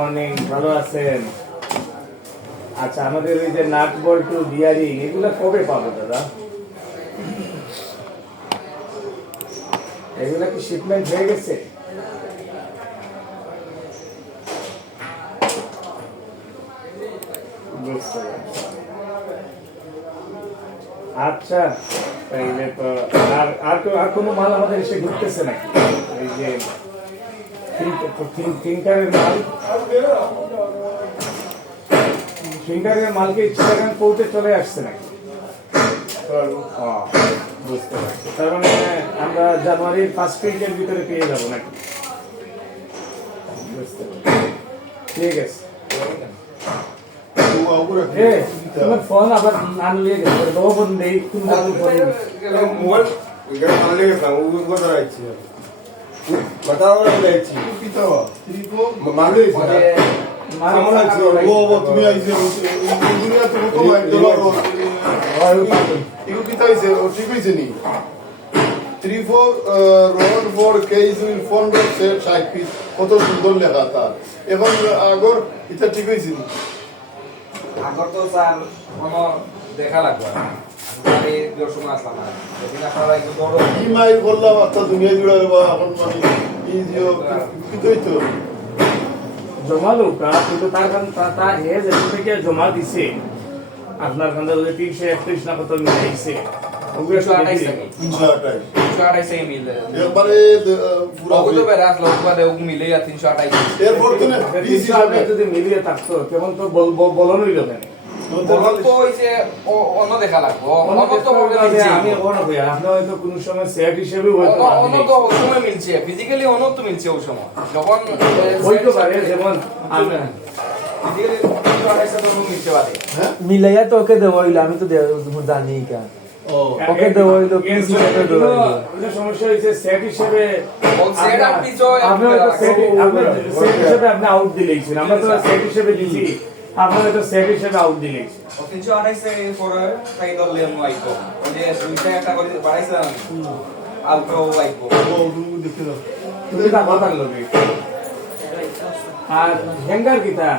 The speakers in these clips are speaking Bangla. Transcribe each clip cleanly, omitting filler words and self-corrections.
মর্নিং, ভালো আছেন? আচ্ছা, আমাদের ওই যে নাট বল্টু বিয়ারিং এগুলো কবে পাবো দাদা? এগুলা কি শিপমেন্ট হয়ে গেছে? বুঝতে পারছি। আচ্ছা, তাইলে তো আর কোনো মাল আমাদের এসে ঘুরতেছে নাকি? এই যে ফিঙ্কারের মাল, ফিঙ্কারের মালকে চিটাগাং পোর্টে চলে আসছে নাকি? বুঝতে পারছি। তার মানে আমরা জানুয়ারির ফার্স্ট উইকের ভিতরে পেয়ে যাবো নাকি? বুঝতে পারছি, ঠিক আছে। তোমার ফোন আবার আনলে গেছে দোবন দেই তুমি মোবাইল গাড়ি আনলে গেছে ও কথা রাখছি बताओ ना लेची किती वा त्रिको मागे आम्हाला हो तुम्ही आईचे दुनिया तो तो डॉलर इको किती आईचे ठीक आहे नी 34 রোড ফর কেস ইন ফন্ডার সেট সাইড পিস কত সুন্দর লেখা তা এখন আগর এটা ঠিক হইছে নি আগর তো স্যার কোনো দেখা লাগবে আরে দর্শন আসলাম না এদিন আপনারা একটু বড় ইমাইল বললাম আচ্ছা দুনিয়া জুড়ে বা এখন মানে এই যে কি হইতো জমা লোকা কিন্তু তার কারণ তা হে যে থেকে জমা দিছে আপনার কাছে যে 331 না কত মিলাইছে ওগুলো সব 328 328 মিলে একবারে পুরো ওগুলো তো বেরাস লোক বাদে ওগুলো মিলে 328 এরপর তো বিসি যদি মিলিয়ে থাকতো কেমন তো বলন হইল কেন? তো হইছে অন্য দেখা লাগবে অন্য তো আমি কোন কই আপনি হয়তো কোন সময় সেট হিসেবে হয়তো অন্য তো সময় মিলছে ফিজিক্যালি অন্য তো মিলছে ওই সময় যখন হইতো পারে যেমন আমি ফিজিক্যালি 328 তো মিলছে বাদে মিলাইয়া তো ওকে দেবো হইলো আমি তো জানি কা ওকে দেবো হইলো পিসি সেটে দেবো হইলো এটা সমস্যা হইছে সেট হিসেবে সেট আপ দিছো আপনি সেট হিসেবে আপনি আউট দিলেইছেন আমরা তো সেট হিসেবে দিছি আপনারা তো সেট হিসেবে আউট দিলেইছেন 328 এর পরে তাই দলে মু আইকো ওই যে দুইটা একটা করে বাড়াইছে আলট্রা আইকো তুমি দেখতে দাও তুমি তা কথা লগে আর হ্যাঙ্গার কিটা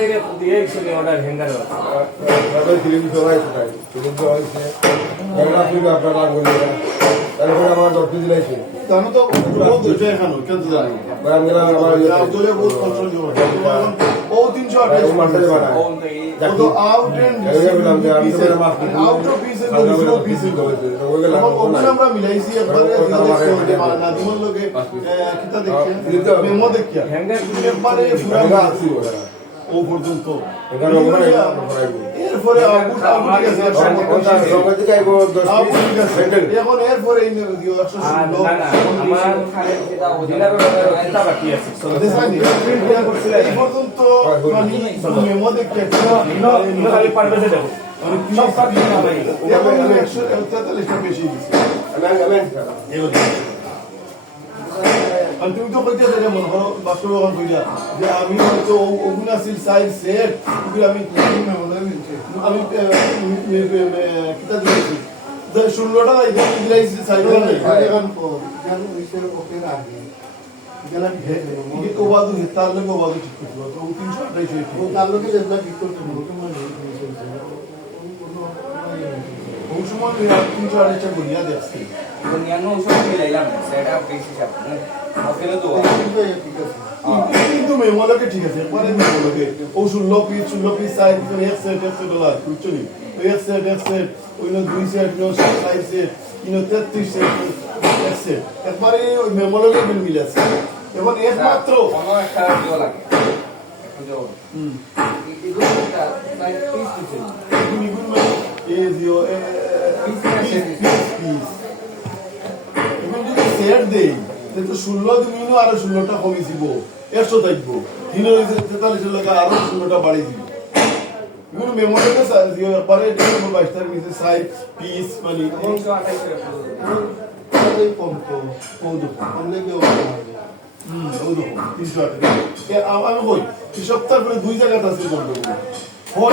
এর দিয়েছেন অর্ডার হ্যাঙ্গার আবার ফিল্ম সবাই থাকে ফিল্ম সবাই আছে বাংলা ফিল্ম আপনারা লাগবে তারপরে আমার ডক্টর দিলাইছে জানো তো বহুত দুটো এখানে কেন জানো বাংলা আমার দলে বহুত কন্ট্রোল জমা ও 328 মাঠে বানায় তো out and out of piece and piece আমরা মিলাইছি একবারে না দিমন লগে কিটা দেখিয়া মেমো দেখিয়া হ্যাঙ্গার একবারে পুরা আছে ও পর্যন্ত এখানে ওখানে এরপরে আউট আউট গেছে সঙ্গে থেকে আইবো 10 এখন এরপরে এই দিও 116 না না আমার ডিলারের কিটা বাকি আছে এই পর্যন্ত মানে মেমো দেখিয়া নিনো খালি পারবে দেব সব কাজ না ভাই এখন 143 বেশি দিছে তুমি তো কইতে দেবে মনে করো বাস্তব এখন কইলা যে আমি হয়তো ওগুলা সিল সাইজ সেট ওগুলা আমি আমি কিতা দিয়েছি যে 16টা দিলাইছি সাইজ এখন কেন হইছে ওকে আগে গেলাম এই কোবাদু তাহলে কোবাদু ঠিক করতে তো 328 ও তাহলে কি যেটা ঠিক করতে ওকে মানে ওই সময় 328 বলিয়া দেখছি দুনিয়ানো সব মিলাইলাম সেট আপ বেশি সব ওকে তো কিন্তু মেমোলকে ঠিক আছে পরে মেমোলকে ও 16 পিস সাইজ এক সেট ডলার বুঝছনি এক সেট ওইনো 2 সেট নো 5 সেট ইনো 33 সেট এক সেট একবারে ওই মেমোলকে বিল মিলাছে এবং একমাত্র কোনো একটা দিও লাগে বুঝো এগুলো একটা সাইজ পিস দিছে নিগুন মানে এ দিও পিস এখন যদি সেট দেই তো 16 দিনও আরো 16টা কমে দিব 100 থাকবো দিন হইছে 43 টাকা আরো 16টা বাড়ি দিব এগুলো মেমোরিতে সাইজ দিও পরে এটা 22 টার নিচে সাইজ পিস মানে 328 এর এই কম তো অনেক ওই দেখো 308 আমি কই এই সপ্তাহ করে দুই জায়গাতে আছে বলবো হয়